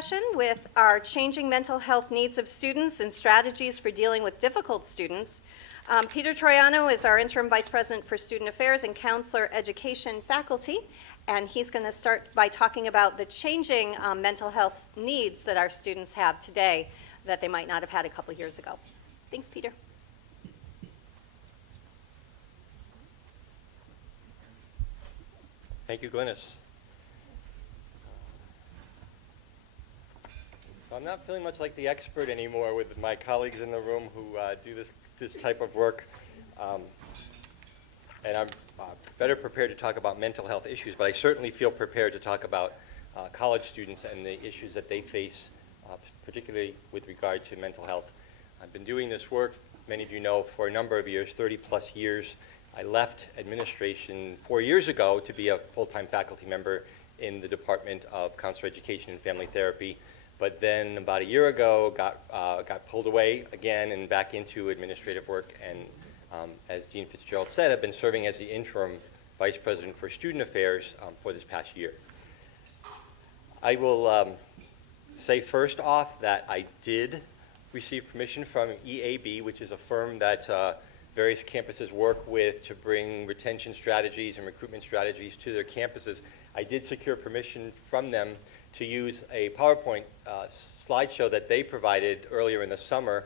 session with our Changing Mental Health Needs of Students and Strategies for Dealing with Difficult Students. Peter Troiano is our Interim Vice President for Student Affairs and Counselor Education Faculty, and he's going to start by talking about the changing mental health needs that our students have today that they might not have had a couple years ago. Thanks, Peter. Thank you, Glynis. So I'm not feeling much like the expert anymore with my colleagues in the room who do this type of work. And I'm better prepared to talk about mental health issues, but I certainly feel prepared to talk about college students and the issues that they face, particularly with regard to mental health. I've been doing this work, many of you know, for a number of years, 30 plus years. I left administration 4 years ago to be a full-time faculty member in the Department of Counselor Education and Family Therapy, but then about a year ago got pulled away again and back into administrative work, and as Dean Fitzgerald said, I've been serving as the interim Vice President for Student Affairs for this past year. I will say first off that I did receive permission from EAB, which is a firm that various campuses work with to bring retention strategies and recruitment strategies to their campuses. I did secure permission from them to use a PowerPoint slideshow that they provided earlier in the summer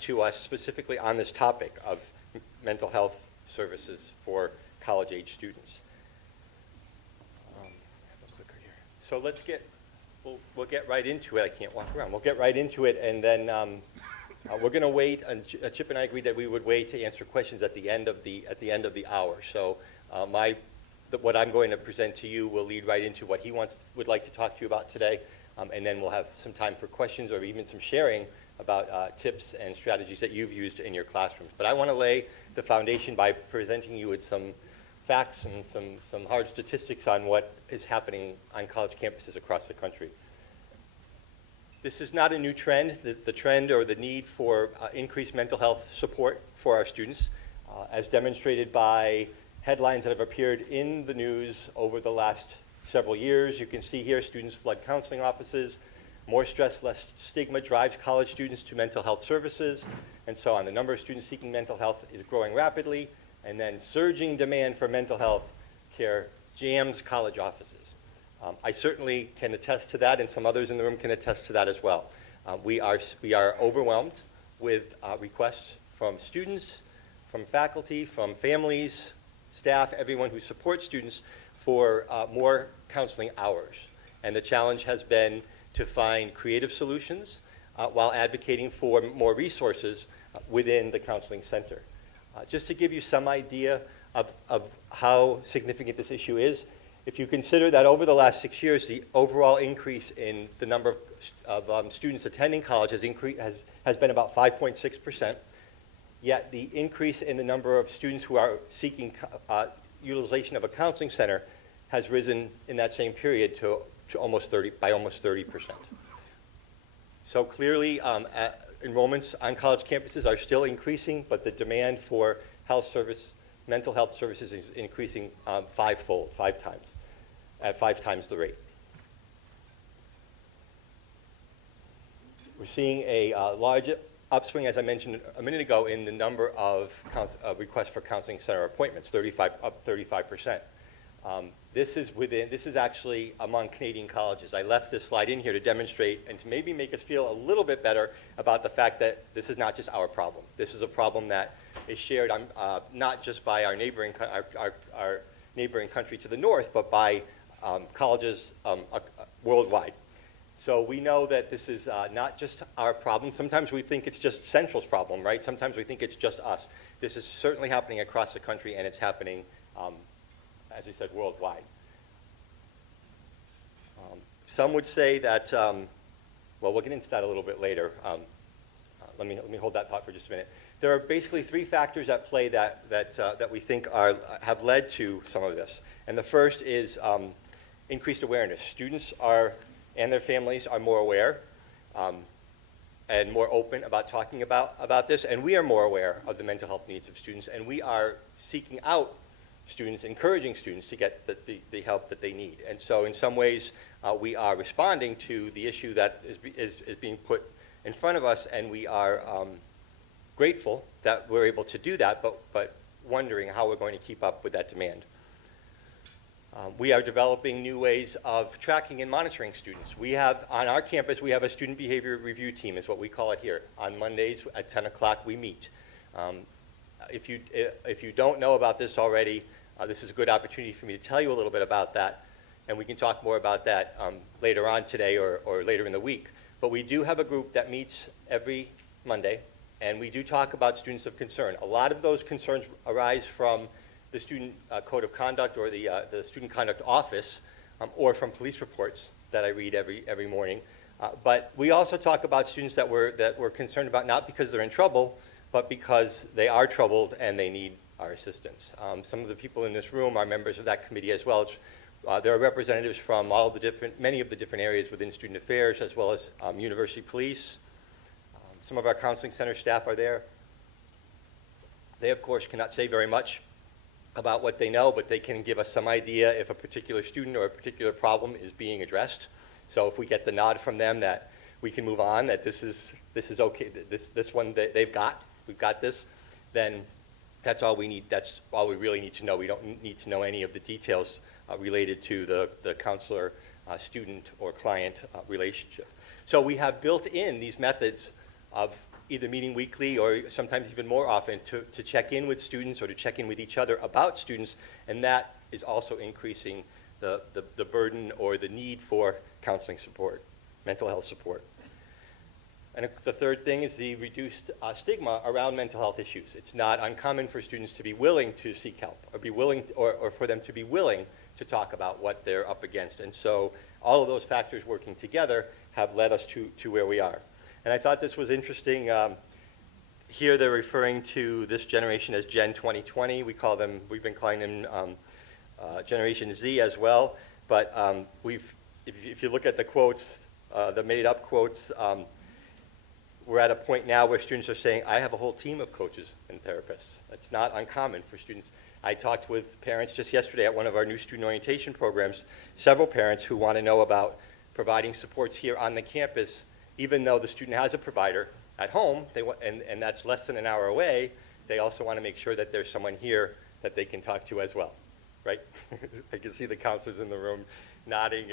to us specifically on this topic of mental health services for college-age students. I have a clicker here. So we'll get right into it. I can't walk around. We'll get right into it, and then we're going to wait. And Chip and I agreed that we would wait to answer questions at the end of the hour. So what I'm going to present to you will lead right into what he would like to talk to you about today, and then we'll have some time for questions or even some sharing about tips and strategies that you've used in your classrooms. But I want to lay the foundation by presenting you with some facts and some hard statistics on what is happening on college campuses across the country. This is not a new trend. The trend or the need for increased mental health support for our students, as demonstrated by headlines that have appeared in the news over the last several years. You can see here, students flood counseling offices, more stress, less stigma drives college students to mental health services, and so on. The number of students seeking mental health is growing rapidly, and then surging demand for mental health care jams college offices. I certainly can attest to that, and some others in the room can attest to that as well. We are overwhelmed with requests from students, from faculty, from families, staff, everyone who supports students for more counseling hours. And the challenge has been to find creative solutions while advocating for more resources within the counseling center. Just to give you some idea of how significant this issue is, if you consider that over the last 6 years, the overall increase in the number of students attending college has been about 5.6%, yet the increase in the number of students who are seeking utilization of a counseling center has risen in that same period to almost 30%. So clearly, enrollments on college campuses are still increasing, but the demand for mental health services is increasing fivefold, at 5 times the rate. We're seeing a large upswing, as I mentioned a minute ago, in the number of requests for counseling center appointments, up 35%. This is actually among Canadian colleges. I left this slide in here to demonstrate and to maybe make us feel a little bit better about the fact that this is not just our problem. This is a problem that is shared not just by our neighboring country to the north, but by colleges worldwide. So we know that this is not just our problem. Sometimes we think it's just Central's problem, right? Sometimes we think it's just us. This is certainly happening across the country, and it's happening as I said, worldwide. Some would say that, well, we'll get into that a little bit later. Let me hold that thought for just a minute. There are basically 3 factors at play that we think have led to some of this. And the first is increased awareness. Students and their families are more aware and more open about talking about this, and we are more aware of the mental health needs of students, and we are seeking out students, encouraging students to get the help that they need. And so in some ways, we are responding to the issue that is being put in front of us, and we are grateful that we're able to do that, but wondering how we're going to keep up with that demand. We are developing new ways of tracking and monitoring students. We have, on our campus, we have a student behavior review team, is what we call it here. On Mondays at 10 o'clock, we meet. If you don't know about this already, this is a good opportunity for me to tell you a little bit about that, and we can talk more about that later on today or later in the week. But we do have a group that meets every Monday, and we do talk about students of concern. A lot of those concerns arise from the student code of conduct or the student conduct office, or from police reports that I read every morning. But we also talk about students that we're concerned about, not because they're in trouble, but because they are troubled and they need our assistance. Some of the people in this room are members of that committee as well. There are representatives from many of the different areas within student affairs, as well as university police. Some of our counseling center staff are there. They, of course, cannot say very much about what they know, but they can give us some idea if a particular student or a particular problem is being addressed. So if we get the nod from them that we can move on, that this is okay, this one we've got this, then that's all we need. That's all we really need to know. We don't need to know any of the details related to the counselor, student, or client relationship. So we have built in these methods of either meeting weekly or sometimes even more often to check in with students or to check in with each other about students, and that is also increasing the burden or the need for counseling support, mental health support. And the third thing is the reduced stigma around mental health issues. It's not uncommon for students to be willing to seek help or be willing to, or for them to be willing to talk about what they're up against. And so all of those factors working together have led us to where we are. And I thought this was interesting. Here they're referring to this generation as Gen 2020. We've been calling them Generation Z as well. But if you look at the quotes, the made-up quotes, we're at a point now where students are saying, I have a whole team of coaches and therapists. That's not uncommon for students. I talked with parents just yesterday at one of our new student orientation programs, several parents who want to know about providing supports here on the campus, even though the student has a provider at home, and that's less than an hour away. They also want to make sure that there's someone here that they can talk to as well, right? I can see the counselors in the room nodding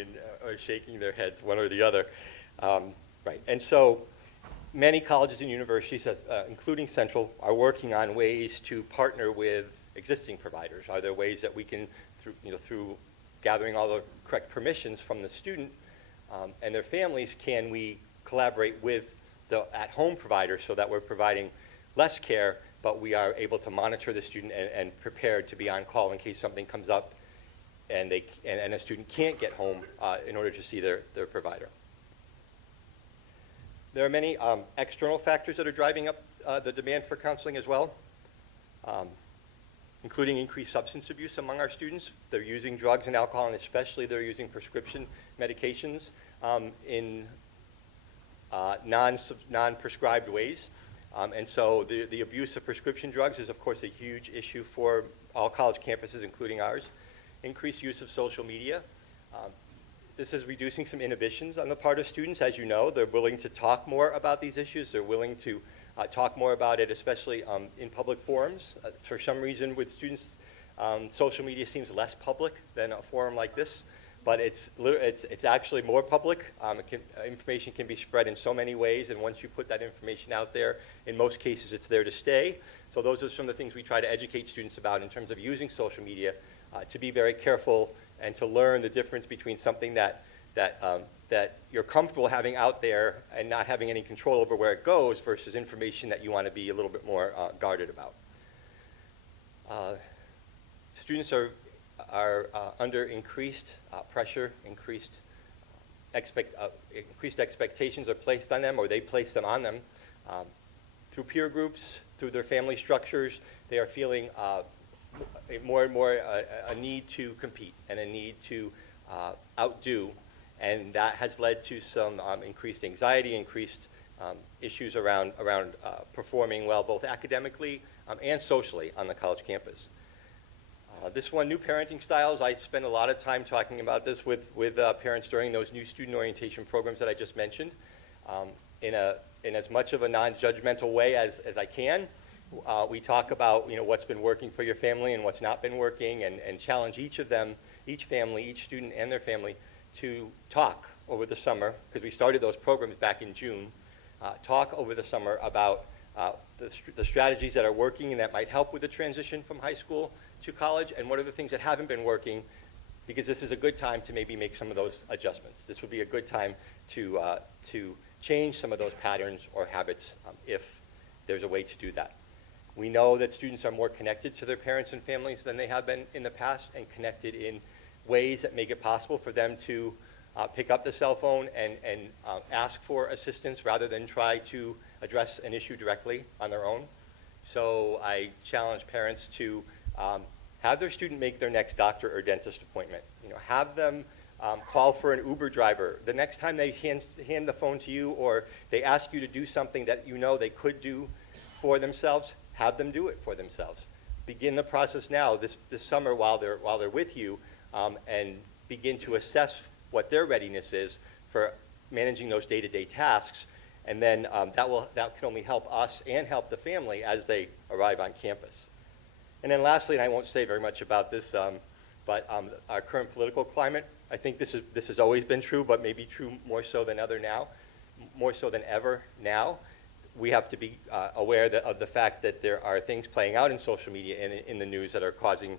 or shaking their heads, one or the other. Right, and so many colleges and universities, including Central, are working on ways to partner with existing providers. Are there ways that we can, through gathering all the correct permissions from the student and their families, can we collaborate with the at-home provider so that we're providing less care, but we are able to monitor the student and prepared to be on call in case something comes up and a student can't get home in order to see their provider. There are many external factors that are driving up the demand for counseling as well, including increased substance abuse among our students. They're using drugs and alcohol, and especially they're using prescription medications in non-prescribed ways. And so the abuse of prescription drugs is, of course, a huge issue for all college campuses, including ours. Increased use of social media. This is reducing some inhibitions on the part of students. As you know, they're willing to talk more about these issues. They're willing to talk more about it, especially in public forums. For some reason, with students, social media seems less public than a forum like this, but it's actually more public. Information can be spread in so many ways, and once you put that information out there, in most cases, it's there to stay. So those are some of the things we try to educate students about in terms of using social media, to be very careful and to learn the difference between something that you're comfortable having out there and not having any control over where it goes versus information that you want to be a little bit more guarded about. Students are under increased pressure, increased expectations are placed on them, or they place them on them. Through peer groups, through their family structures, they are feeling more and more a need to compete and a need to outdo, and that has led to some increased anxiety, increased issues around performing well both academically and socially on the college campus. This one, new parenting styles. I spend a lot of time talking about this with parents during those new student orientation programs that I just mentioned. In as much of a non-judgmental way as I can, we talk about what's been working for your family and what's not been working, and challenge each of them, each family, each student and their family to talk over the summer, because we started those programs back in June, talk over the summer about the strategies that are working and that might help with the transition from high school to college, and what are the things that haven't been working, because this is a good time to maybe make some of those adjustments. This would be a good time to change some of those patterns or habits if there's a way to do that. We know that students are more connected to their parents and families than they have been in the past, and connected in ways that make it possible for them to pick up the cell phone and ask for assistance rather than try to address an issue directly on their own. So I challenge parents to have their student make their next doctor or dentist appointment. Have them call for an Uber driver. The next time they hand the phone to you, or they ask you to do something that they could do for themselves, have them do it for themselves. Begin the process now, this summer, while they're with you, and begin to assess what their readiness is for managing those day-to-day tasks. And then that can only help us and help the family as they arrive on campus. And then lastly, and I won't say very much about this, but our current political climate, I think this has always been true, but maybe true more so than ever now. We have to be aware of the fact that there are things playing out in social media and in the news that are causing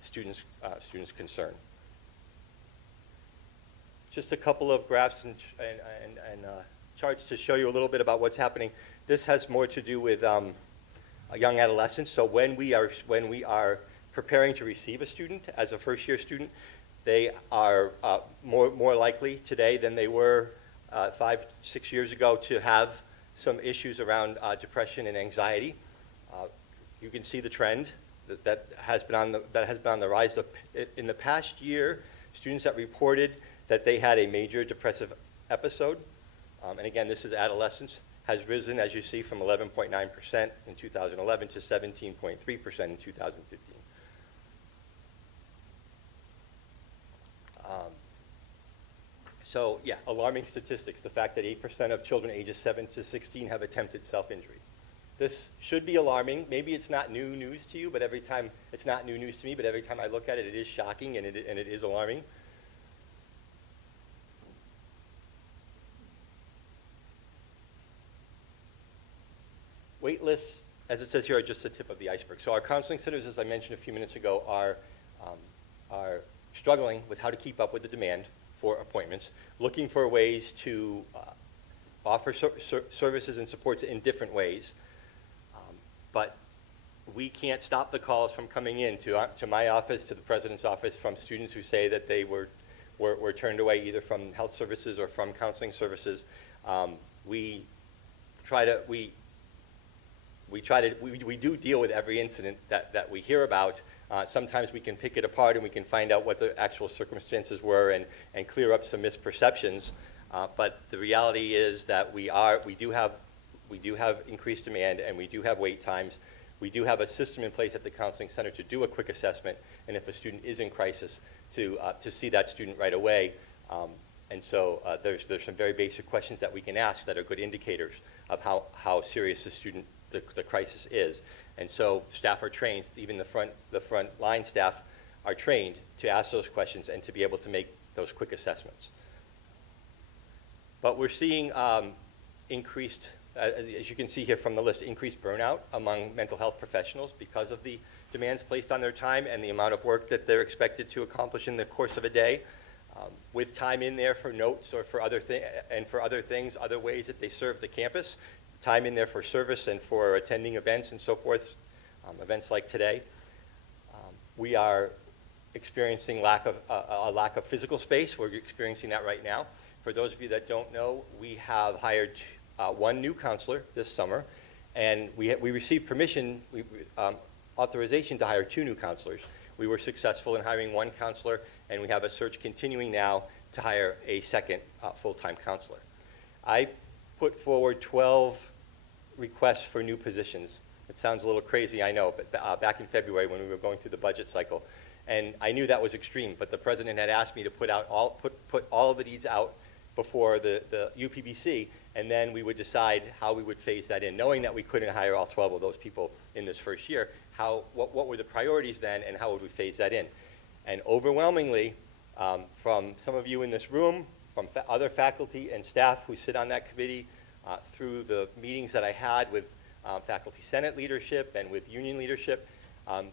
students concern. Just a couple of graphs and charts to show you a little bit about what's happening. This has more to do with young adolescents. So when we are preparing to receive a student as a first-year student, they are more likely today than they were 5-6 years ago to have some issues around depression and anxiety. You can see the trend that has been on the rise. In the past year, students that reported that they had a major depressive episode, and again, this is adolescents, has risen, as you see, from 11.9% in 2011 to 17.3% in 2015. So yeah, alarming statistics. The fact that 8% of children ages 7 to 16 have attempted self-injury. This should be alarming. Maybe it's not new news to you, but it's not new news to me, but every time I look at it, it is shocking and it is alarming. Wait lists, as it says here, are just the tip of the iceberg. So our counseling centers, as I mentioned a few minutes ago, are struggling with how to keep up with the demand for appointments, looking for ways to offer services and supports in different ways. But we can't stop the calls from coming in to my office, to the president's office, from students who say that they were turned away either from health services or from counseling services. We do deal with every incident that we hear about. Sometimes we can pick it apart and we can find out what the actual circumstances were and clear up some misperceptions. But the reality is that we do have increased demand, and we do have wait times. We do have a system in place at the counseling center to do a quick assessment, and if a student is in crisis, to see that student right away. And so there's some very basic questions that we can ask that are good indicators of how serious the crisis is. And so staff are trained, even the front line staff are trained to ask those questions and to be able to make those quick assessments. But we're seeing increased, as you can see here from the list, increased burnout among mental health professionals because of the demands placed on their time and the amount of work that they're expected to accomplish in the course of a day. With time in there for notes or for other things, other ways that they serve the campus, time in there for service and for attending events and so forth, events like today. We are experiencing a lack of physical space. We're experiencing that right now. For those of you that don't know, we have hired one new counselor this summer, and we received authorization to hire 2 new counselors. We were successful in hiring 1 counselor, and we have a search continuing now to hire a second full-time counselor. I put forward 12 requests for new positions It sounds a little crazy, I know, but back in February when we were going through the budget cycle. And I knew that was extreme, but the president had asked me to put all of the needs out before the UPBC, and then we would decide how we would phase that in, knowing that we couldn't hire all 12 of those people in this first year. What were the priorities then, and how would we phase that in? And overwhelmingly, from some of you in this room, from other faculty and staff who sit on that committee, through the meetings that I had with faculty senate leadership and with union leadership,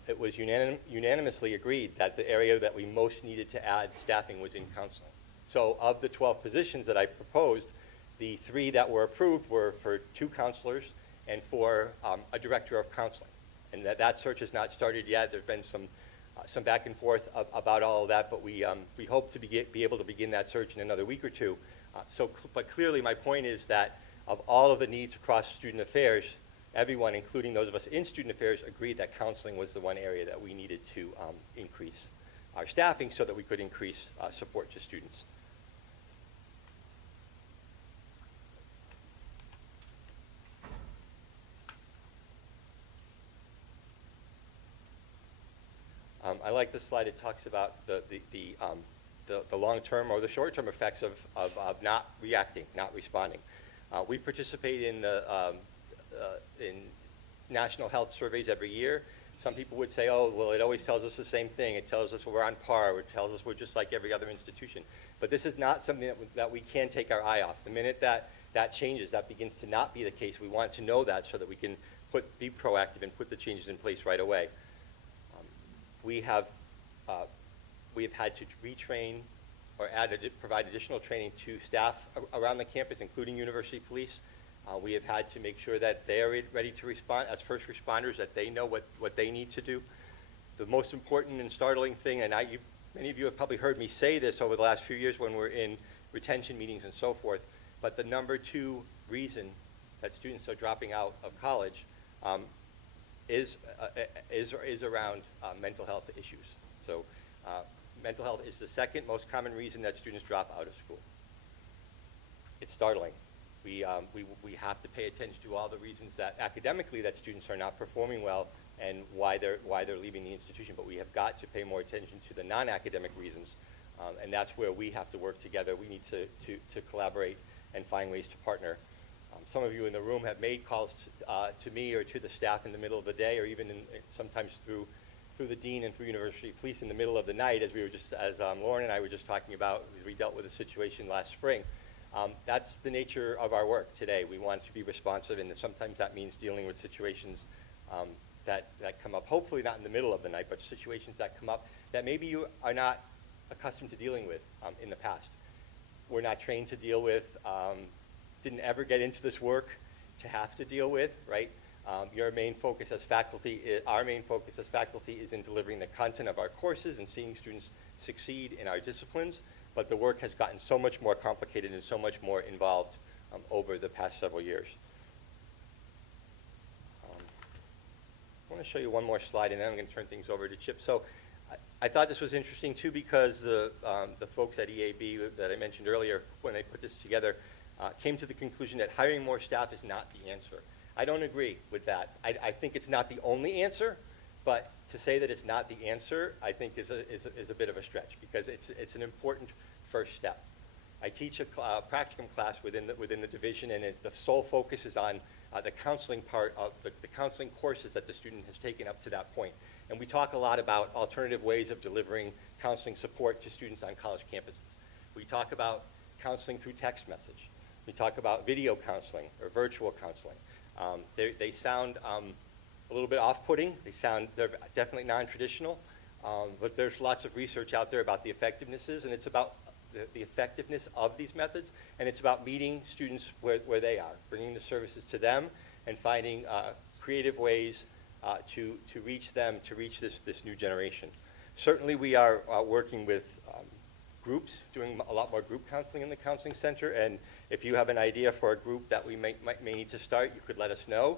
it was unanimously agreed that the area that we most needed to add staffing was in counseling. So of the 12 positions that I proposed, the 3 that were approved were for 2 counselors and for a director of counseling. And that search has not started yet. There's been some back and forth about all of that, but we hope to be able to begin that search in another week or 2. But clearly my point is that of all of the needs across student affairs, everyone, including those of us in student affairs, agreed that counseling was the one area that we needed to increase our staffing so that we could increase support to students. I like this slide. It talks about the long-term or the short-term effects of not reacting, not responding. We participate in national health surveys every year. Some people would say, oh, well, it always tells us the same thing. It tells us we're on par. It tells us we're just like every other institution. But this is not something that we can take our eye off. The minute that changes, that begins to not be the case. We want to know that so that we can be proactive and put the changes in place right away. We have had to retrain or provide additional training to staff around the campus, including university police. We have had to make sure that they are ready to respond as first responders, that they know what they need to do. The most important and startling thing, and many of you have probably heard me say this over the last few years when we're in retention meetings and so forth, but the number 2 reason that students are dropping out of college is around mental health issues. So mental health is the second most common reason that students drop out of school. It's startling. We have to pay attention to all the reasons that academically that students are not performing well and why they're leaving the institution, but we have got to pay more attention to the non-academic reasons, and that's where we have to work together. We need to collaborate and find ways to partner. Some of you in the room have made calls to me or to the staff in the middle of the day, or even sometimes through the dean and through university police in the middle of the night, as Lauren and I were just talking about, as we dealt with a situation last spring. That's the nature of our work today. We want to be responsive, and sometimes that means dealing with situations that come up, hopefully not in the middle of the night, but situations that come up that maybe you are not accustomed to dealing with in the past. We're not trained to deal with, didn't ever get into this work to have to deal with, right? Our main focus as faculty is in delivering the content of our courses and seeing students succeed in our disciplines, but the work has gotten so much more complicated and so much more involved over the past several years. I want to show you one more slide, and then I'm going to turn things over to Chip. So I thought this was interesting, too, because the folks at EAB that I mentioned earlier, when they put this together, came to the conclusion that hiring more staff is not the answer. I don't agree with that. I think it's not the only answer, but to say that it's not the answer, I think is a bit of a stretch, because it's an important first step. I teach a practicum class within the division, and the sole focus is on the counseling part of the counseling courses that the student has taken up to that point. And we talk a lot about alternative ways of delivering counseling support to students on college campuses. We talk about counseling through text message. We talk about video counseling or virtual counseling. They sound a little bit off-putting. They're definitely non-traditional, but there's lots of research out there about the effectivenesses, and it's about the effectiveness of these methods, and it's about meeting students where they are, bringing the services to them, and finding creative ways to reach them, to reach this new generation. Certainly we are working with groups, doing a lot more group counseling in the counseling center, and if you have an idea for a group that we may need to start, you could let us know.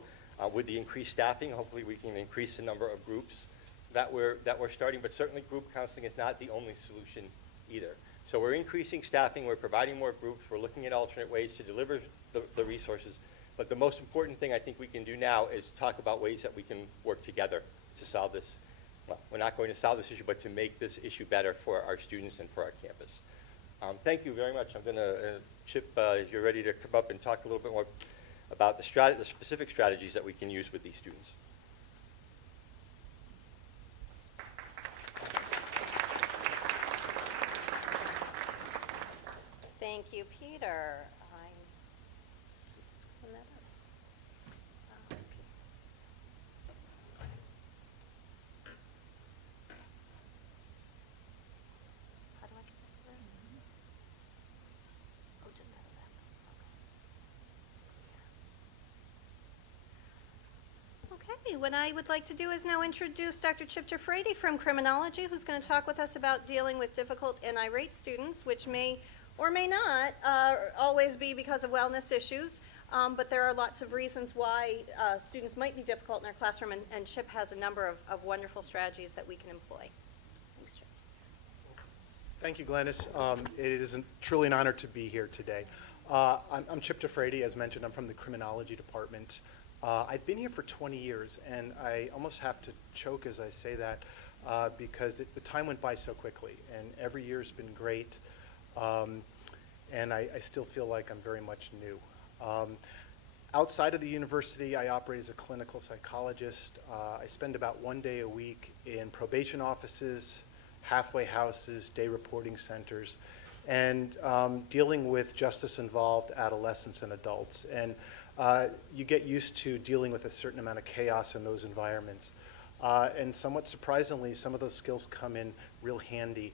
With the increased staffing, hopefully we can increase the number of groups that we're starting, but certainly group counseling is not the only solution either. So we're increasing staffing, we're providing more groups, we're looking at alternate ways to deliver the resources, But the most important thing I think we can do now is talk about ways that we can work together to solve this. Well, we're not going to solve this issue, but to make this issue better for our students and for our campus. Thank you very much. I'm going to, Chip, if you're ready to come up and talk a little bit more about the specific strategies that we can use with these students. Thank you, Peter. Keep screwing that up. How do I get that through? Oh, just out of that. Okay, what I would like to do is now introduce Dr. Chip Tafredi from Criminology, who's going to talk with us about dealing with difficult and irate students, which may or may not always be because of wellness issues, but there are lots of reasons why students might be difficult in our classroom, and Chip has a number of wonderful strategies that we can employ. Thanks, Chip. Thank you, Glennis. It is truly an honor to be here today. I'm Chip Tafredi. As mentioned, I'm from the Criminology Department. I've been here for 20 years, and I almost have to choke as I say that because the time went by so quickly, and every year's been great. And I still feel like I'm very much new. Outside of the university, I operate as a clinical psychologist. I spend about 1 day a week in probation offices, halfway houses, day reporting centers, and dealing with justice-involved adolescents and adults. And you get used to dealing with a certain amount of chaos in those environments. And somewhat surprisingly, some of those skills come in real handy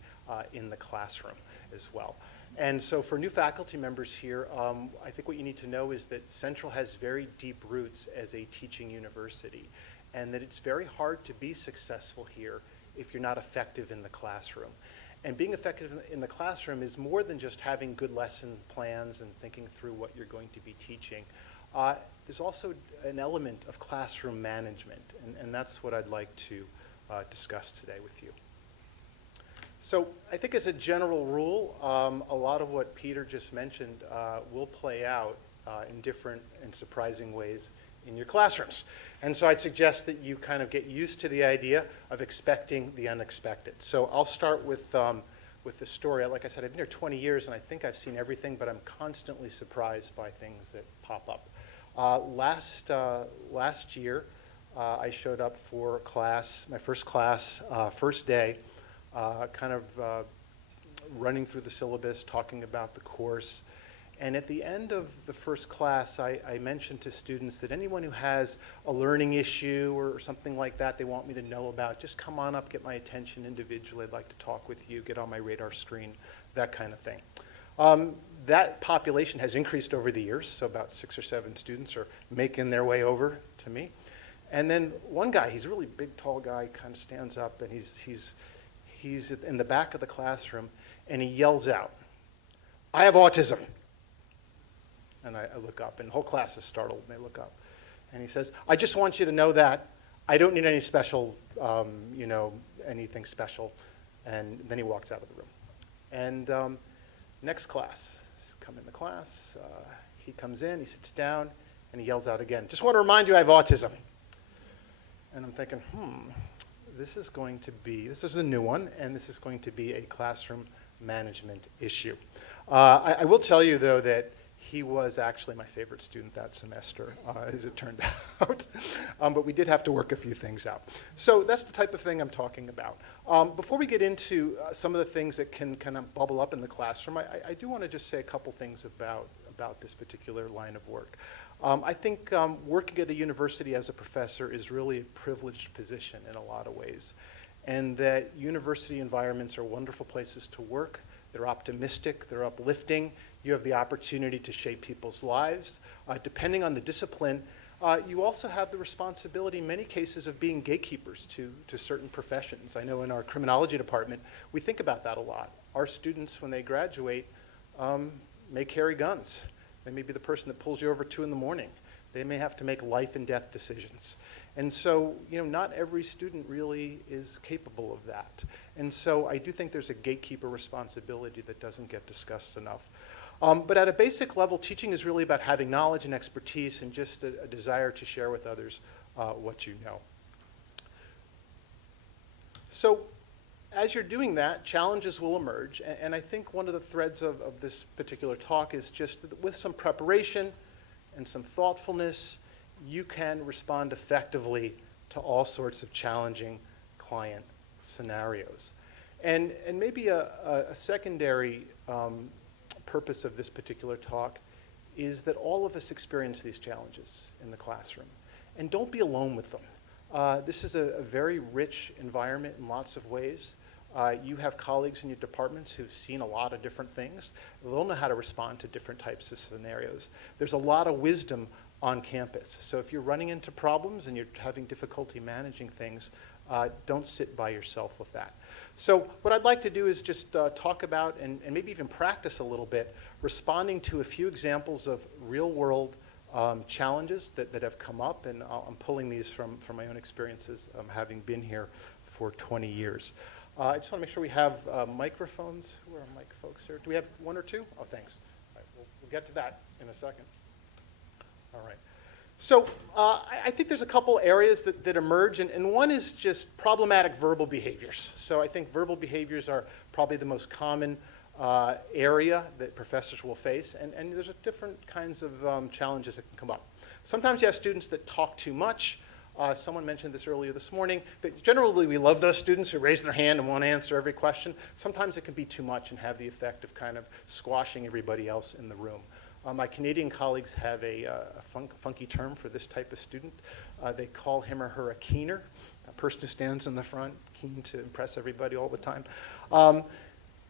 in the classroom as well. And so for new faculty members here, I think what you need to know is that Central has very deep roots as a teaching university, and that it's very hard to be successful here if you're not effective in the classroom. And being effective in the classroom is more than just having good lesson plans and thinking through what you're going to be teaching. There's also an element of classroom management, and that's what I'd like to discuss today with you. So I think as a general rule, a lot of what Peter just mentioned will play out in different and surprising ways in your classrooms. And so I'd suggest that you kind of get used to the idea of expecting the unexpected. So I'll start with the story. Like I said, I've been here 20 years, and I think I've seen everything, but I'm constantly surprised by things that pop up. Last year, I showed up for class, my first class, first day, kind of running through the syllabus, talking about the course. And at the end of the first class, I mentioned to students that anyone who has a learning issue or something like that they want me to know about, just come on up, get my attention individually. I'd like to talk with you, get on my radar screen, that kind of thing. That population has increased over the years, so about 6 or 7 students are making their way over to me. And then one guy, he's a really big, tall guy, kind of stands up, and he's in the back of the classroom, and he yells out, "I have autism." And I look up, and the whole class is startled, and they look up. And he says, "I just want you to know that I don't need any special, anything special." And then he walks out of the room. And next class, come in the class, he comes in, he sits down, and he yells out again, "Just want to remind you I have autism." And I'm thinking, this is a new one, and this is going to be a classroom management issue. I will tell you, though, that he was actually my favorite student that semester, as it turned out. But we did have to work a few things out. So that's the type of thing I'm talking about. Before we get into some of the things that can kind of bubble up in the classroom, I do want to just say a couple things about this particular line of work. I think working at a university as a professor is really a privileged position in a lot of ways, and that university environments are wonderful places to work. They're optimistic, they're uplifting. You have the opportunity to shape people's lives. Depending on the discipline, you also have the responsibility in many cases of being gatekeepers to certain professions. I know in our criminology department, we think about that a lot. Our students, when they graduate, may carry guns. They may be the person that pulls you over at 2 in the morning. They may have to make life and death decisions. And so, not every student really is capable of that. And so I do think there's a gatekeeper responsibility that doesn't get discussed enough. But at a basic level, teaching is really about having knowledge and expertise and just a desire to share with others what you know. So as you're doing that, challenges will emerge. And I think one of the threads of this particular talk is just that with some preparation and some thoughtfulness, you can respond effectively to all sorts of challenging client scenarios. And maybe a secondary purpose of this particular talk is that all of us experience these challenges in the classroom. And don't be alone with them. This is a very rich environment in lots of ways. You have colleagues in your departments who've seen a lot of different things. They'll know how to respond to different types of scenarios. There's a lot of wisdom on campus. So if you're running into problems and you're having difficulty managing things, don't sit by yourself with that. So what I'd like to do is just talk about and maybe even practice a little bit responding to a few examples of real-world challenges that have come up, and I'm pulling these from my own experiences, having been here for 20 years. I just want to make sure we have microphones. Who are mic folks here? Do we have one or two? Oh, thanks. All right, we'll get to that in a second. All right. So I think there's a couple areas that emerge, and one is just problematic verbal behaviors. So I think verbal behaviors are probably the most common area that professors will face, and there's different kinds of challenges that can come up. Sometimes you have students that talk too much. Someone mentioned this earlier this morning, that generally we love those students who raise their hand and want to answer every question. Sometimes it can be too much and have the effect of kind of squashing everybody else in the room. My Canadian colleagues have a funky term for this type of student. They call him or her a keener, a person who stands in the front, keen to impress everybody all the time.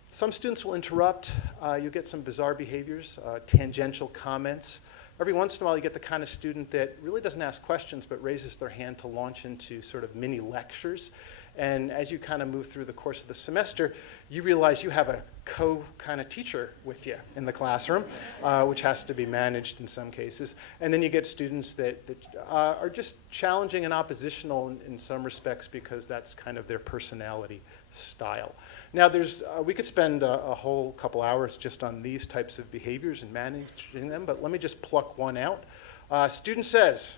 Some students will interrupt. You'll get some bizarre behaviors, tangential comments. Every once in a while, you get the kind of student that really doesn't ask questions, but raises their hand to launch into sort of mini lectures. And as you kind of move through the course of the semester, you realize you have a co-kind of teacher with you in the classroom, which has to be managed in some cases. And then you get students that are just challenging and oppositional in some respects because that's kind of their personality style. Now, we could spend a whole couple hours just on these types of behaviors and managing them, but let me just pluck one out. Student says,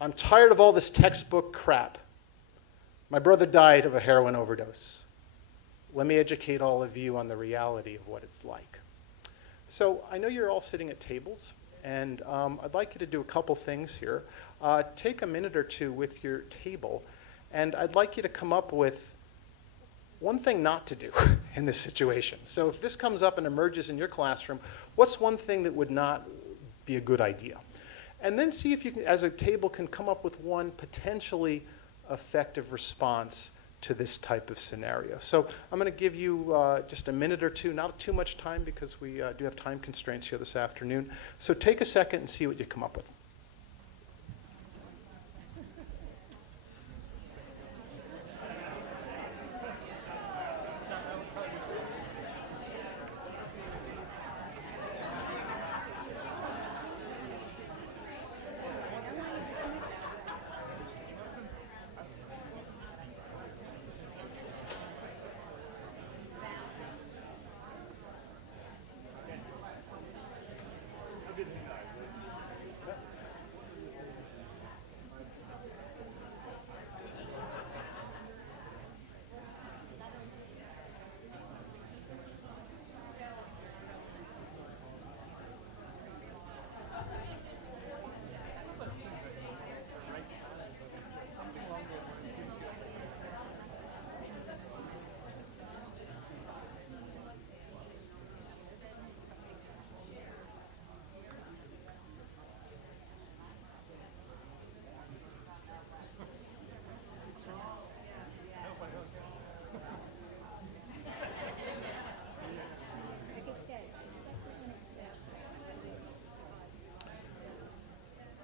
"I'm tired of all this textbook crap. My brother died of a heroin overdose. Let me educate all of you on the reality of what it's like." So I know you're all sitting at tables, and I'd like you to do a couple things here. Take a minute or two with your table, and I'd like you to come up with one thing not to do in this situation. So if this comes up and emerges in your classroom, what's one thing that would not be a good idea? And then see if you can, as a table, can come up with one potentially effective response to this type of scenario. So I'm going to give you just a minute or two, not too much time because we do have time constraints here this afternoon. So take a second and see what you come up with.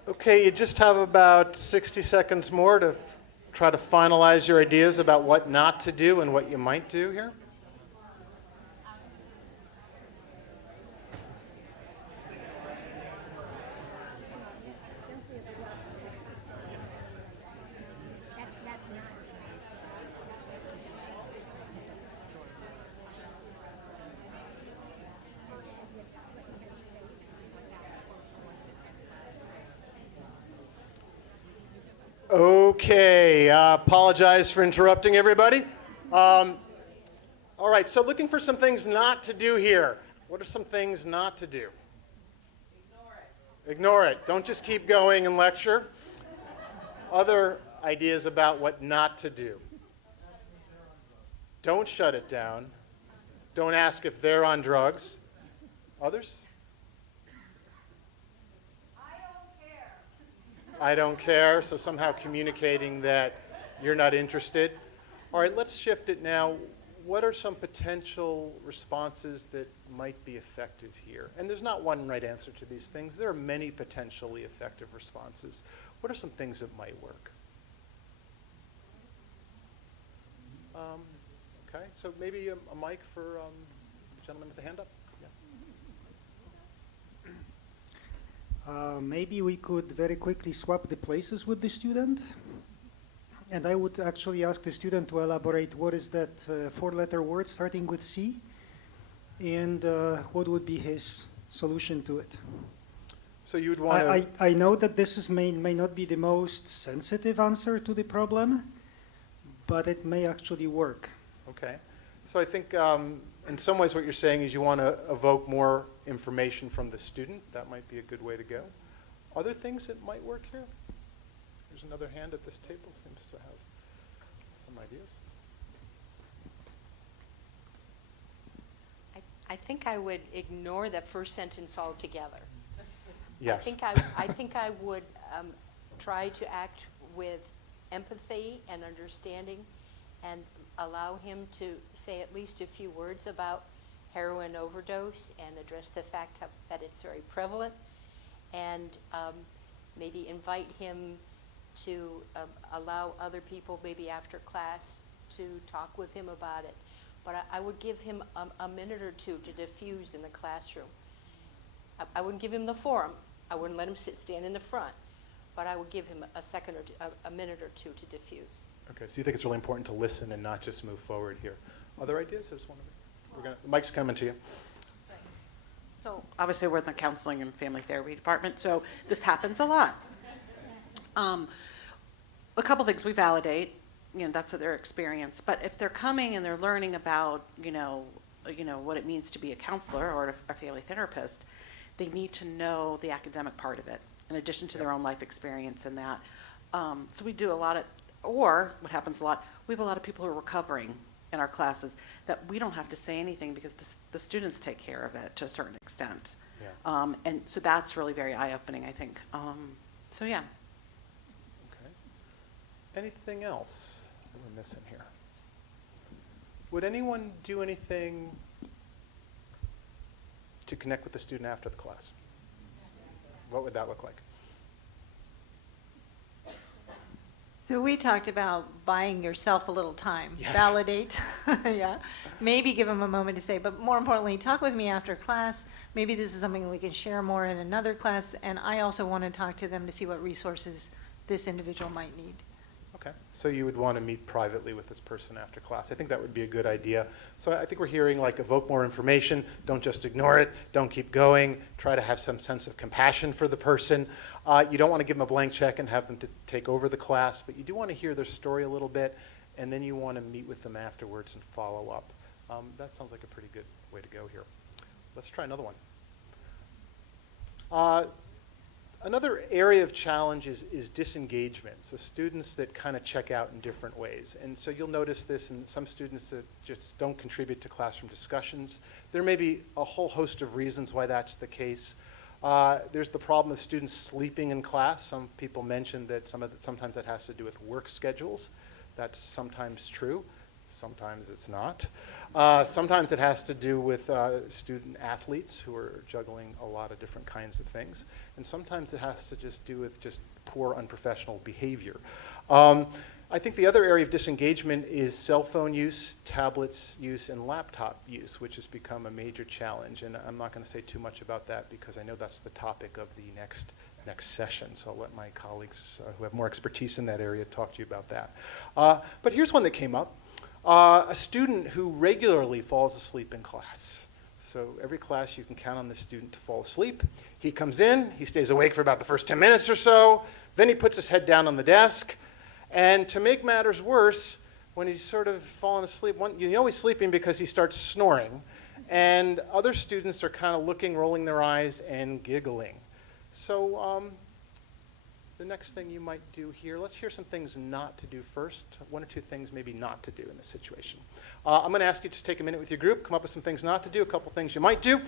Okay, you just have about 60 seconds more to try to finalize your ideas about what not to do and what you might do here. Okay, apologize for interrupting everybody. All right, so looking for some things not to do here. What are some things not to do? Ignore it. Ignore it. Don't just keep going and lecture. Other ideas about what not to do. Don't shut it down. Don't ask if they're on drugs. Others? I don't care, so somehow communicating that you're not interested. All right, let's shift it now. What are some potential responses that might be effective here? And there's not one right answer to these things. There are many potentially effective responses. What are some things that might work? Okay, so maybe a mic for the gentleman with the hand up. Yeah. Maybe we could very quickly swap the places with the student. And I would actually ask the student to elaborate what is that four-letter word starting with C, and what would be his solution to it. So you would want to... I know that this may not be the most sensitive answer to the problem, but it may actually work. Okay. So I think in some ways what you're saying is you want to evoke more information from the student. That might be a good way to go. Other things that might work here? There's another hand at this table, seems to have some ideas. I think I would ignore the first sentence altogether. Yes. I think I would try to act with empathy and understanding and allow him to say at least a few words about heroin overdose and address the fact that it's very prevalent, and maybe invite him to allow other people maybe after class to talk with him about it. But I would give him a minute or two to diffuse in the classroom. I wouldn't give him the forum. I wouldn't let him stand in the front. But I would give him a minute or two to diffuse. Okay, so you think it's really important to listen and not just move forward here. Other ideas? I just want to, the mic's coming to you. So obviously we're in the counseling and family therapy department, so this happens a lot. A couple things we validate, that's their experience. But if they're coming and they're learning about, what it means to be a counselor or a family therapist, they need to know the academic part of it, in addition to their own life experience and that. So we do a lot of, or what happens a lot, we have a lot of people who are recovering in our classes that we don't have to say anything because the students take care of it to a certain extent. Yeah. And so that's really very eye-opening, I think. So yeah. Okay. Anything else that we're missing here? Would anyone do anything to connect with the student after the class? What would that look like? So we talked about buying yourself a little time. Yes. Validate, yeah. Maybe give them a moment to say, but more importantly, talk with me after class. Maybe this is something we can share more in another class, and I also want to talk to them to see what resources this individual might need. Okay, so you would want to meet privately with this person after class. I think that would be a good idea. So I think we're hearing like evoke more information, don't just ignore it, don't keep going, try to have some sense of compassion for the person. You don't want to give them a blank check and have them to take over the class, but you do want to hear their story a little bit, and then you want to meet with them afterwards and follow up. That sounds like a pretty good way to go here. Let's try another one. Another area of challenge is disengagement, so students that kind of check out in different ways. And so you'll notice this in some students that just don't contribute to classroom discussions. There may be a whole host of reasons why that's the case. There's the problem of students sleeping in class. Some people mentioned that sometimes that has to do with work schedules. That's sometimes true. Sometimes it's not. Sometimes it has to do with student athletes who are juggling a lot of different kinds of things. And sometimes it has to just do with just poor unprofessional behavior. I think the other area of disengagement is cell phone use, tablets use, and laptop use, which has become a major challenge. And I'm not going to say too much about that because I know that's the topic of the next session. So I'll let my colleagues who have more expertise in that area talk to you about that. But here's one that came up. A student who regularly falls asleep in class. So every class you can count on the student to fall asleep. He comes in, he stays awake for about the first 10 minutes or so, then he puts his head down on the desk, and to make matters worse, when he's sort of fallen asleep, you know he's sleeping because he starts snoring, and other students are kind of looking, rolling their eyes, and giggling. So the next thing you might do here, let's hear some things not to do first. One or two things maybe not to do in this situation. I'm going to ask you to take a minute with your group, come up with some things not to do, a couple things you might do.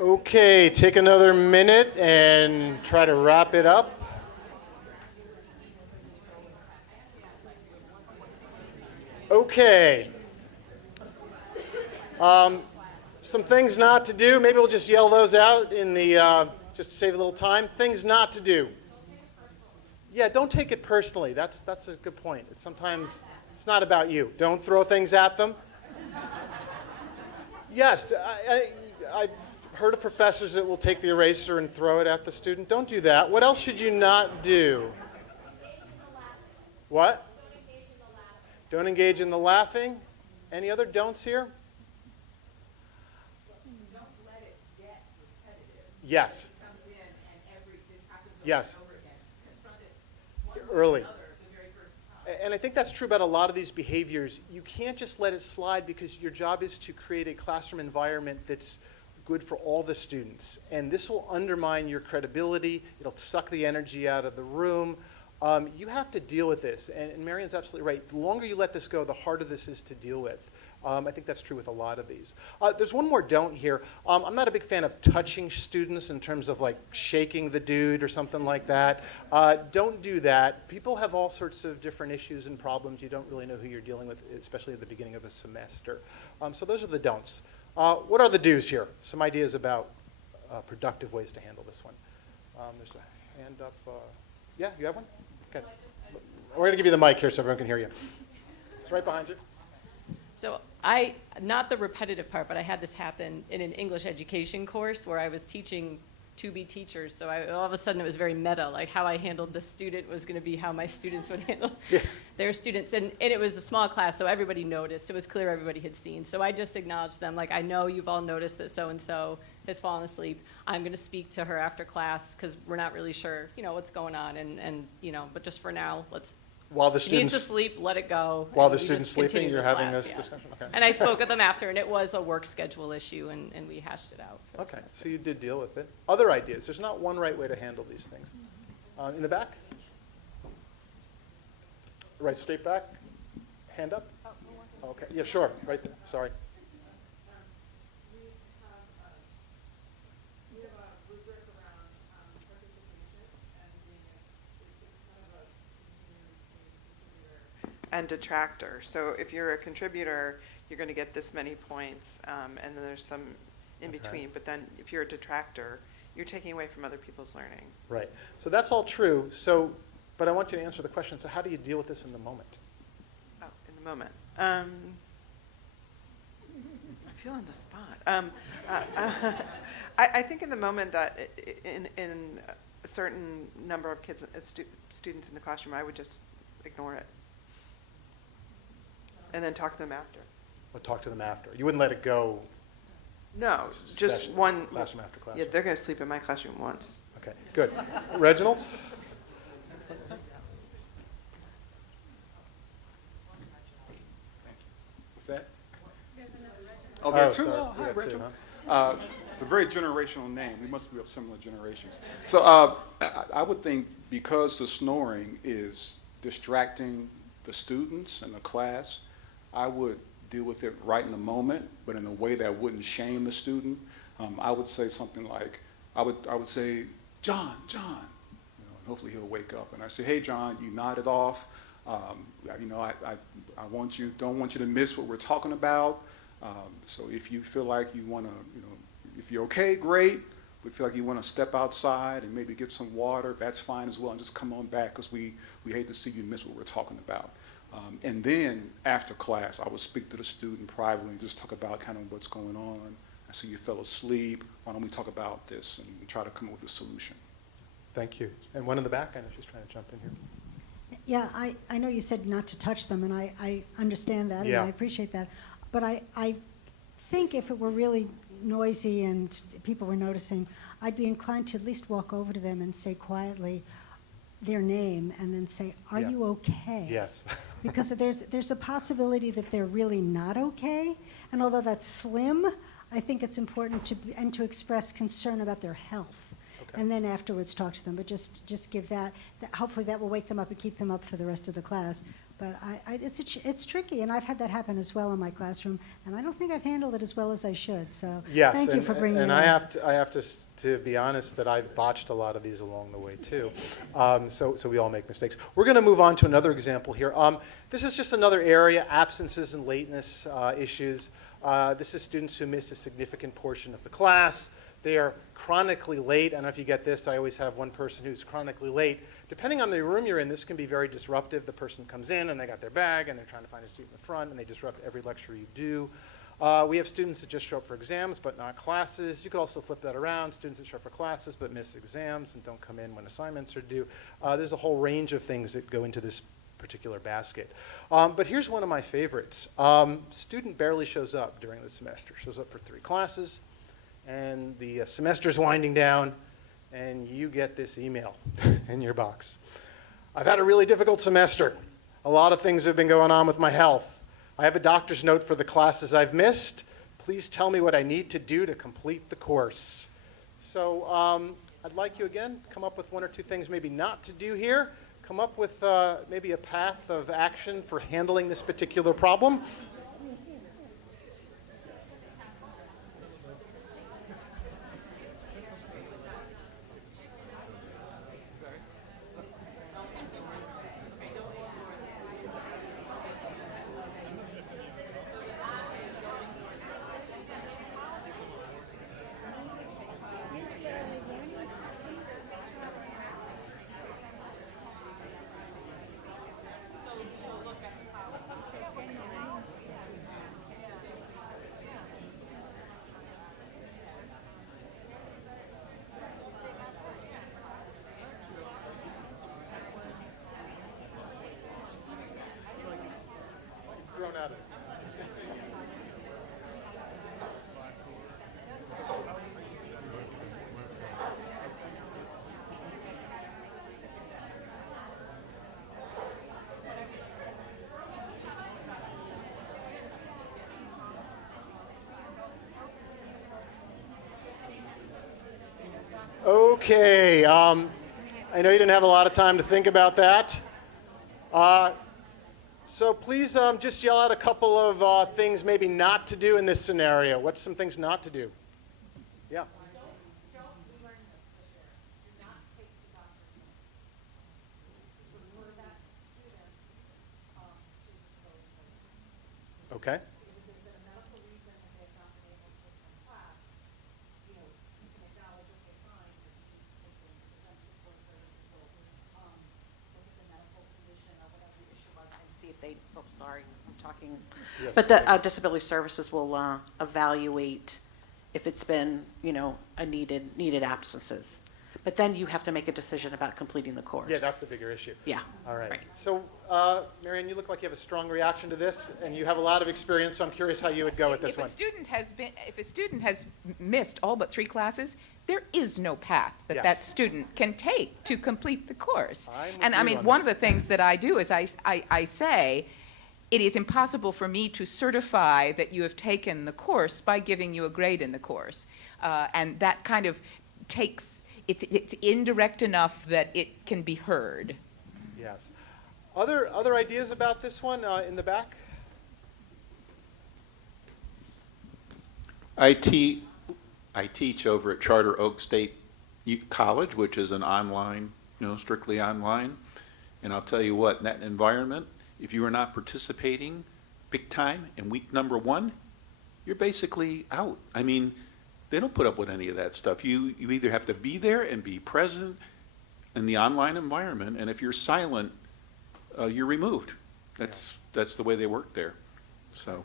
Okay, take another minute and try to wrap it up. Okay. Some things not to do. Maybe we'll just yell those out in the, just to save a little time. Things not to do. Yeah, don't take it personally. That's a good point. Sometimes it's not about you. Don't throw things at them. Yes, I've heard of professors that will take the eraser and throw it at the student. Don't do that. What else should you not do? What? Don't engage in the laughing. Any other don'ts here? Don't let it get repetitive. Yes. It comes in and this happens over Yes. and over again. Confront it one way Early. or another the very first time. And I think that's true about a lot of these behaviors. You can't just let it slide because your job is to create a classroom environment that's good for all the students. And this will undermine your credibility. It'll suck the energy out of the room. You have to deal with this. And Marion's absolutely right. The longer you let this go, the harder this is to deal with. I think that's true with a lot of these. There's one more don't here. I'm not a big fan of touching students in terms of like shaking the dude or something like that. Don't do that. People have all sorts of different issues and problems. You don't really know who you're dealing with, especially at the beginning of a semester. So those are the don'ts. What are the do's here? Some ideas about productive ways to handle this one. There's a hand up. Yeah, you have one? Okay. We're going to give you the mic here so everyone can hear you. It's right behind you. So not the repetitive part, but I had this happen in an English education course where I was teaching to-be teachers. So all of a sudden it was very meta, like how I handled the student was going to be how my students would handle their students. And it was a small class, so everybody noticed. It was clear everybody had seen. So I just acknowledged them, like, I know you've all noticed that so-and-so has fallen asleep. I'm going to speak to her after class because we're not really sure, what's going on. And but just for now, While the she needs to students, sleep, let it go. while and the we student's just sleeping, continue you're the having class, this yeah. discussion? Okay. And I spoke with them after, and it was a work schedule issue, and we hashed it out. for the Okay, semester. so you did deal with it. Other ideas? There's not one right way to handle these things. In the back? Right, straight back? Hand up? Okay, yeah, sure, right there, sorry. We have a rubric around participation and being it's kind of a contributor. And detractor. So if you're a contributor, you're going to get this many points, and then there's some in Okay. between. But then if you're a detractor, you're taking away from other people's learning. Right. So that's all true. So, but I want you to answer the question, so how do you deal with this in the moment? Oh, in the moment. I feel on the spot. I think in the moment that in a certain number of kids, students in the classroom, I would just ignore it. And then talk to them after. We'll talk to them after. You wouldn't let it go. No, just Session, one. classroom after classroom. Yeah, they're going to sleep in my classroom once. Okay, good. Reginald? What's that? Oh, there are two? sorry. Oh, We hi, got two, Rachel. huh? It's a very generational name. We must be of similar generations. So I would think because the snoring is distracting the students and the class, I would deal with it right in the moment, but in a way that wouldn't shame the student. I would say something like, I would say, John, you know, and hopefully he'll wake up. And I say, hey, John, you nodded off. You know, I don't want you to miss what we're talking about. So if you feel like you want to, you know, if you're okay, great. If you feel like you want to step outside and maybe get some water, that's fine as well. And just come on back because we hate to see you miss what we're talking about. And then after class, I would speak to the student privately and just talk about kind of what's going on. I see you fell asleep. Why don't we talk about this and try to come up with a solution? Thank you. And one in the back, I know she's trying to jump in here. Yeah, I know you said not to touch them, and I understand that, Yeah. and I appreciate that. But I think if it were really noisy and people were noticing, I'd be inclined to at least walk over to them and say quietly their name and then say, are Yeah. you okay? Yes. Because there's a possibility that they're really not okay. And although that's slim, I think it's important to express concern about their health. Okay. And then afterwards talk to them, but just give that, hopefully that will wake them up and keep them up for the rest of the class. But it's tricky, and I've had that happen as well in my classroom, and I don't think I've handled it as well as I should. So Yes, thank you for bringing it and up. I have to be honest that I've botched a lot of these along the way too. So we all make mistakes. We're going to move on to another example here. This is just another area, absences and lateness issues. This is students who miss a significant portion of the class. They are chronically late. I don't know if you get this. I always have one person who's chronically late. Depending on the room you're in, this can be very disruptive. The person comes in and they got their bag and they're trying to find a seat in the front and they disrupt every lecture you do. We have students that just show up for exams but not classes. You could also flip that around. Students that show up for classes but miss exams and don't come in when assignments are due. There's a whole range of things that go into this particular basket. But here's one of my favorites. Student barely shows up during the semester. Shows up for 3 classes. And the semester's winding down, and you get this email in your box. I've had a really difficult semester. A lot of things have been going on with my health. I have a doctor's note for the classes I've missed. Please tell me what I need to do to complete the course. So I'd like you again, come up with 1 or 2 things maybe not to do here. Come up with maybe a path of action for handling this particular problem. Grown out of it. Okay, I know you didn't have a lot of time to think about that. So please just yell out a couple of things maybe not to do in this scenario. What's some things not to do? Yeah. Okay. sorry, I'm talking. Yes, But the okay. disability services will evaluate if it's been, a needed absences. But then you have to make a decision about completing the course. Yeah, that's the bigger issue. Yeah. All right. Right. So, Marianne, you look like you have a strong reaction to this, and you have a lot of experience, so I'm curious how you would go with this one. If a student has missed all but 3 classes, there is no path that Yes. that student can take to complete the course. I'm with And I you mean, on one this. of the things that I do is I say, it is impossible for me to certify that you have taken the course by giving you a grade in the course. And that kind of it's indirect enough that it can be heard. Yes. Other ideas about this one in the back? I teach over at Charter Oak State College, which is an online, strictly online. And I'll tell you what, in that environment, if you are not participating big time in week number 1, you're basically out. I mean, they don't put up with any of that stuff. You either have to be there and be present in the online environment, and if you're silent, you're removed. That's the way they work there. So.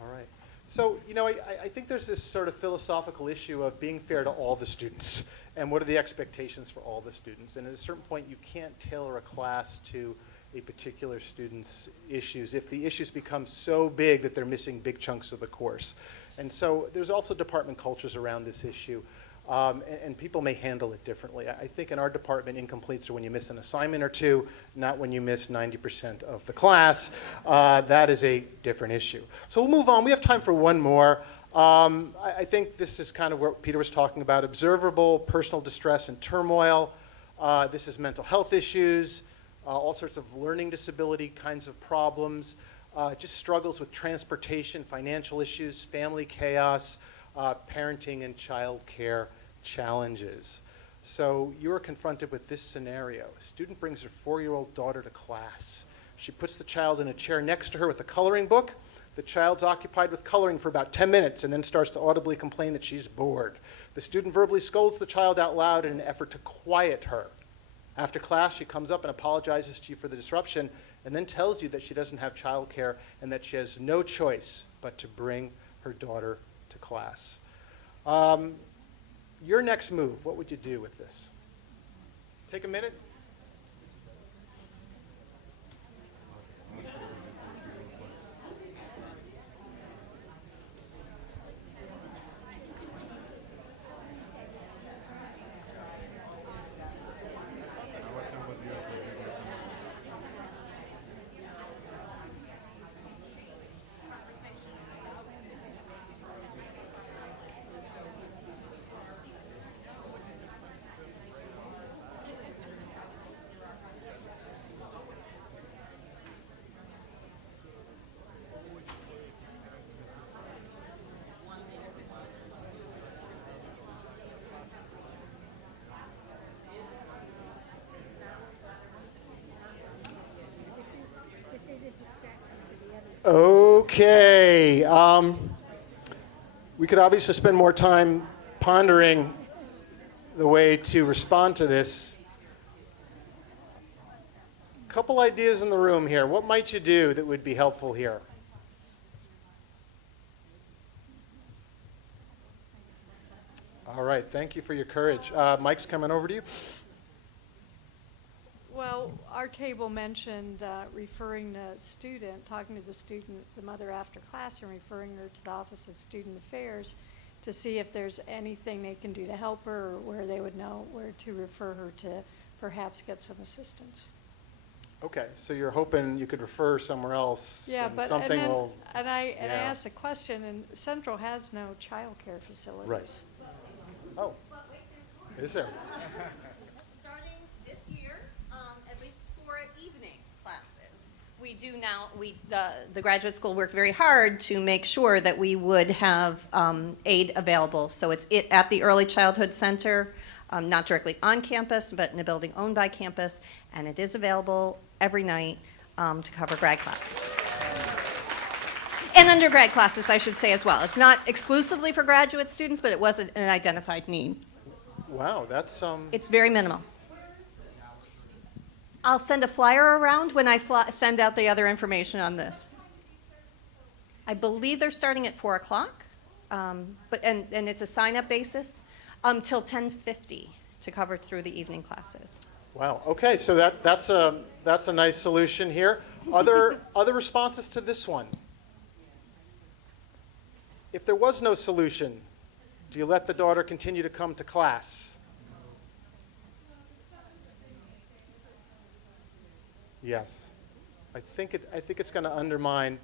All right. So, I think there's this sort of philosophical issue of being fair to all the students, and what are the expectations for all the students. And at a certain point, you can't tailor a class to a particular student's issues if the issues become so big that they're missing big chunks of the course. And so there's also department cultures around this issue, and people may handle it differently. I think in our department, incompletes are when you miss an assignment or 2, not when you miss 90% of the class. That is a different issue. So we'll move on. We have time for one more. I think this is kind of what Peter was talking about, observable personal distress and turmoil. This is mental health issues, all sorts of learning disability kinds of problems. Just struggles with transportation, financial issues, family chaos, parenting and child care challenges. So you are confronted with this scenario. A student brings her 4-year-old daughter to class. She puts the child in a chair next to her with a coloring book. The child's occupied with coloring for about 10 minutes and then starts to audibly complain that she's bored. The student verbally scolds the child out loud in an effort to quiet her. After class, she comes up and apologizes to you for the disruption and then tells you that she doesn't have childcare and that she has no choice but to bring her daughter to class. Your next move, what would you do with this? Take a minute. Okay. We could obviously spend more time pondering the way to respond to this. Couple ideas in the room here. What might you do that would be helpful here? All right. Thank you for your courage. Mike's coming over to you. Well, our table mentioned referring the student, talking to the student, the mother after class, and referring her to the Office of Student Affairs to see if there's anything they can do to help her or where they would know where to refer her to perhaps get some assistance. Okay, so you're hoping you could refer somewhere else. Yeah, and but something and then, will. I yeah. asked a question, and Central has no child care facilities. Right. Oh, is there? Starting this year, at least for evening classes, we do now, the graduate school worked very hard to make sure that we would have aid available. So it's at the Early Childhood Center, not directly on campus, but in a building owned by campus, and it is available every night to cover grad classes. And undergrad classes, I should say as well. It's not exclusively for graduate students, but it was an identified need. Wow, that's It's very minimal. I'll send a flyer around when I send out the other information on this. I believe they're starting at 4 o'clock, and it's a sign-up basis till 10:50 to cover through the evening classes. Wow, okay, so that's a nice solution here. Other responses to this one? If there was no solution, do you let the daughter continue to come to class? Yes. I think it's going to undermine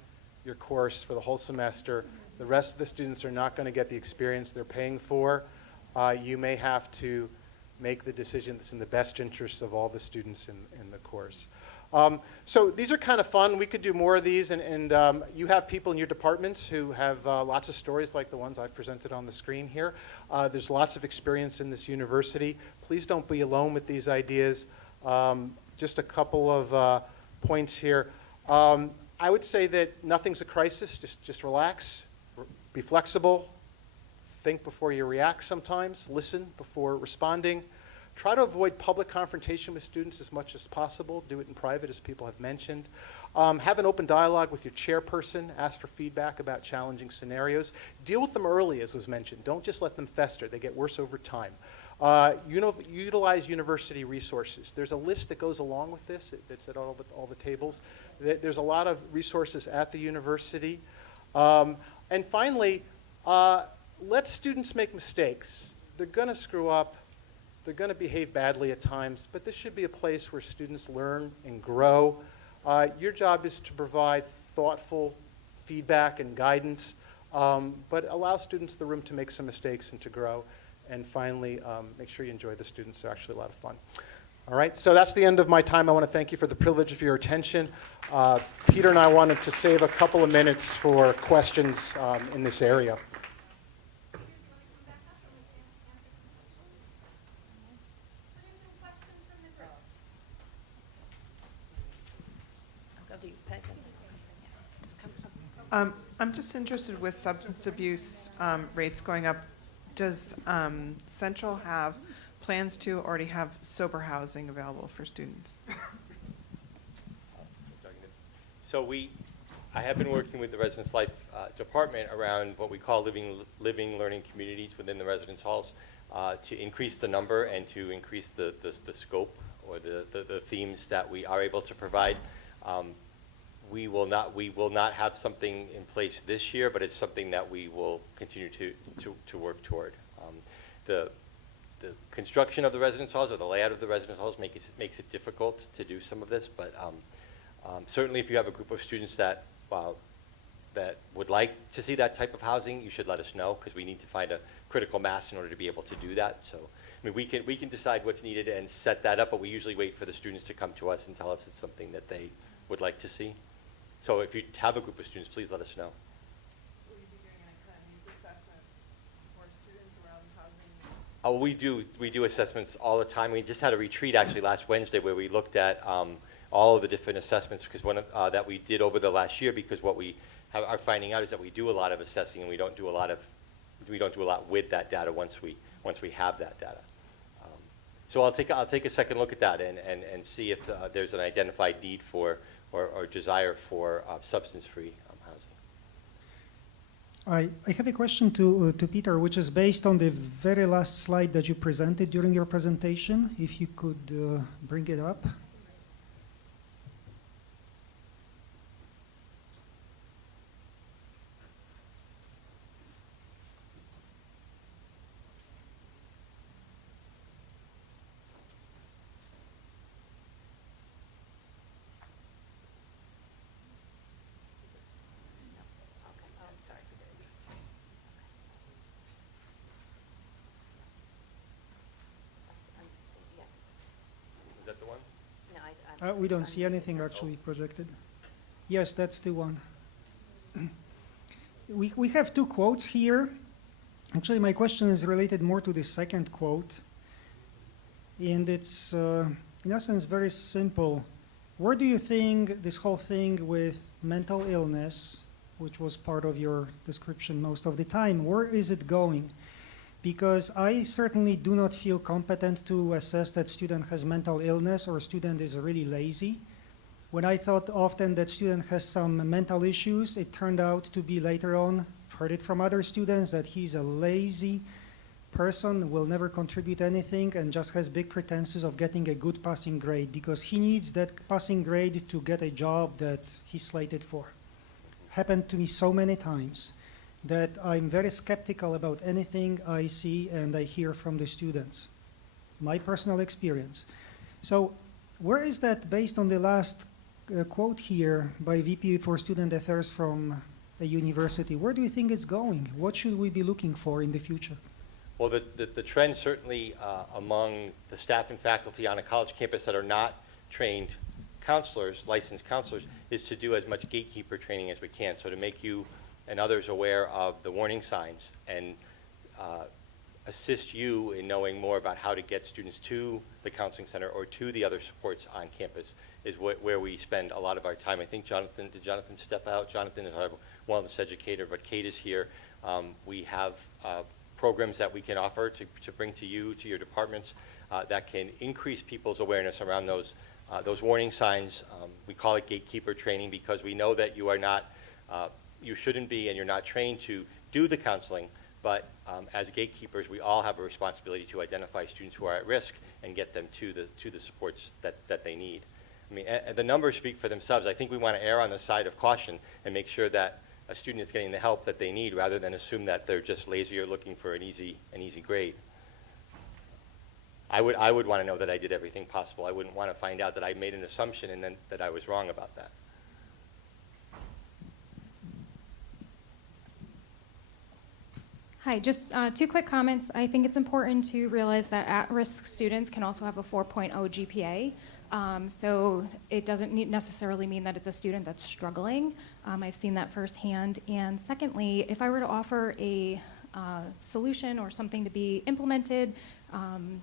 your course for the whole semester. The rest of the students are not going to get the experience they're paying for. You may have to make the decision that's in the best interest of all the students in the course. So these are kind of fun. We could do more of these, and you have people in your departments who have lots of stories like the ones I've presented on the screen here. There's lots of experience in this university. Please don't be alone with these ideas. Just a couple of points here. I would say that nothing's a crisis. Just relax, be flexible, think before you react sometimes, listen before responding. Try to avoid public confrontation with students as much as possible. Do it in private, as people have mentioned. Have an open dialogue with your chairperson. Ask for feedback about challenging scenarios. Deal with them early, as was mentioned. Don't just let them fester. They get worse over time. Utilize university resources. There's a list that goes along with this. It's at all the tables. There's a lot of resources at the university. And finally, let students make mistakes. They're going to screw up. They're going to behave badly at times, but this should be a place where students learn and grow. Your job is to provide thoughtful feedback and guidance, but allow students the room to make some mistakes and to grow. And finally, make sure you enjoy the students. They're actually a lot of fun. All right, so that's the end of my time. I want to thank you for the privilege of your attention. Peter and I wanted to save a couple of minutes for questions in this area. I'm just interested with substance abuse rates going up. Does Central have plans to already have sober housing available for students? So I have been working with the Residence Life Department around what we call living learning communities within the residence halls to increase the number and to increase the scope or the themes that we are able to provide. We will not have something in place this year, but it's something that we will continue to work toward. The construction of the residence halls or the layout of the residence halls makes it difficult to do some of this, but certainly if you have a group of students that would like to see that type of housing, you should let us know, because we need to find a critical mass in order to be able to do that. So I mean, we can decide what's needed and set that up, but we usually wait for the students to come to us and tell us it's something that they would like to see. So if you have a group of students, please let us know. Will you be doing any kind of needs assessment for students around housing? Oh, we do assessments all the time. We just had a retreat actually last Wednesday where we looked at all of the different assessments, because one of, that we did over the last year, because what we are finding out is that we do a lot of assessing and we don't do a lot with that data once we have that data. So I'll take a second look at that and see if there's an identified need for or desire for substance-free housing. I have a question to Peter, which is based on the very last slide that you presented during your presentation. If you could bring it up. Is that the one? No, We don't see anything actually projected. Yes, that's the one. We have two quotes here. Actually, my question is related more to the second quote. And it's, in essence, very simple. Where do you think this whole thing with mental illness, which was part of your description most of the time, where is it going? because I certainly do not feel competent to assess that student has mental illness or student is really lazy. When I thought often that student has some mental issues, it turned out to be later on, I've heard it from other students, that he's a lazy person, will never contribute anything, and just has big pretenses of getting a good passing grade because he needs that passing grade to get a job that he's slated for. Happened to me so many times that I'm very skeptical about anything I see and I hear from the students. My personal experience. So where is that based on the last quote here by VP for Student Affairs from a university? Where do you think it's going? What should we be looking for in the future? Well, the trend certainly among the staff and faculty on a college campus that are not trained counselors, licensed counselors, is to do as much gatekeeper training as we can. So to make you and others aware of the warning signs and assist you in knowing more about how to get students to the counseling center or to the other supports on campus is where we spend a lot of our time. I think did Jonathan step out? Jonathan is our wellness educator, but Kate is here. We have programs that we can offer to bring to you, to your departments, that can increase people's awareness around those warning signs. We call it gatekeeper training because we know that you are not, you shouldn't be, and you're not trained to do the counseling, but as gatekeepers, we all have a responsibility to identify students who are at risk and get them to the supports that they need. I mean, the numbers speak for themselves. I think we want to err on the side of caution and make sure that a student is getting the help that they need rather than assume that they're just lazy or looking for an easy grade. I would want to know that I did everything possible. I wouldn't want to find out that I made an assumption and then that I was wrong about that. Hi, just 2 quick comments. I think it's important to realize that at-risk students can also have a 4.0 GPA. So it doesn't necessarily mean that it's a student that's struggling. I've seen that firsthand. And secondly, if I were to offer a solution or something to be implemented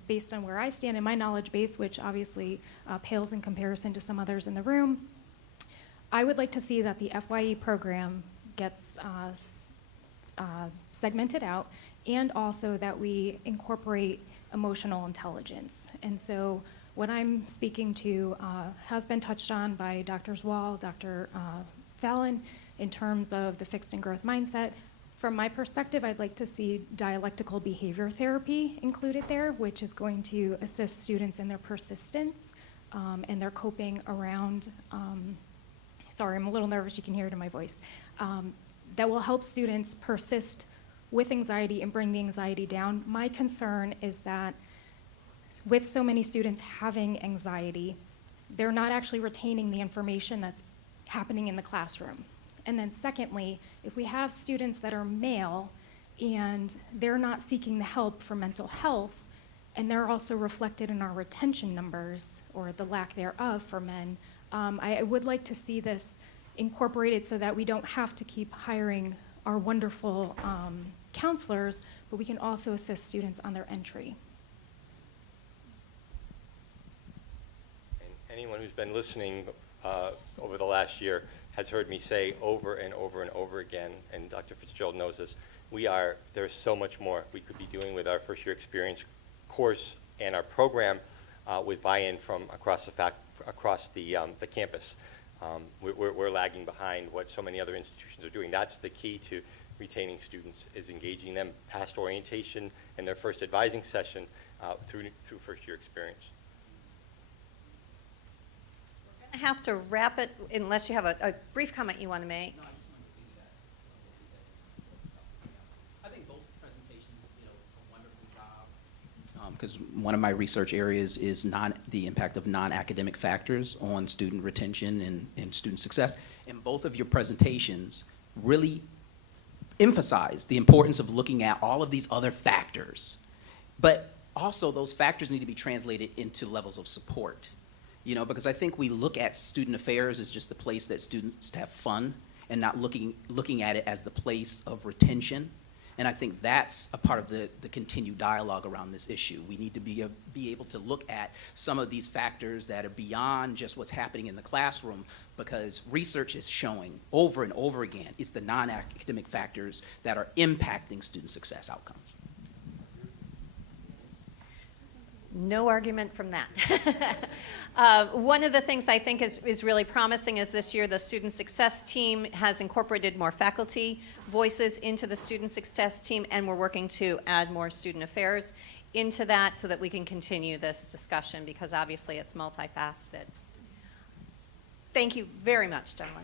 based on where I stand in my knowledge base, which obviously pales in comparison to some others in the room, I would like to see that the FYE program gets segmented out, and also that we incorporate emotional intelligence. And so what I'm speaking to has been touched on by Drs. Wall, Dr. Fallon, in terms of the fixed and growth mindset. From my perspective, I'd like to see dialectical behavior therapy included there, which is going to assist students in their persistence and their coping around, sorry, I'm a little nervous, you can hear it in my voice, that will help students persist with anxiety and bring the anxiety down. My concern is that with so many students having anxiety, they're not actually retaining the information that's happening in the classroom. And then secondly, if we have students that are male and they're not seeking the help for mental health, and they're also reflected in our retention numbers, or the lack thereof for men, I would like to see this incorporated so that we don't have to keep hiring our wonderful counselors, but we can also assist students on their entry. And anyone who's been listening over the last year has heard me say over and over and over again, and Dr. Fitzgerald knows this, there's so much more we could be doing with our first year experience course and our program with buy-in from across the campus. We're lagging behind what so many other institutions are doing. That's the key to retaining students, is engaging them past orientation and their first advising session through first year experience. I have to wrap it unless you have a brief comment you want to make. No, I just wanted to piggyback on what you said. I think both presentations did a wonderful job. Because one of my research areas is the impact of non-academic factors on student retention and student success. And both of your presentations really emphasize the importance of looking at all of these other factors. But also those factors need to be translated into levels of support. Because I think we look at student affairs as just the place that students have fun and not looking at it as the place of retention. And I think that's a part of the continued dialogue around this issue. We need to be able to look at some of these factors that are beyond just what's happening in the classroom, because research is showing over and over again it's the non-academic factors that are impacting student success outcomes. No argument from that. One of the things I think is really promising is this year the student success team has incorporated more faculty voices into the student success team, and we're working to add more student affairs into that so that we can continue this discussion, because obviously it's multifaceted. Thank you very much, gentlemen.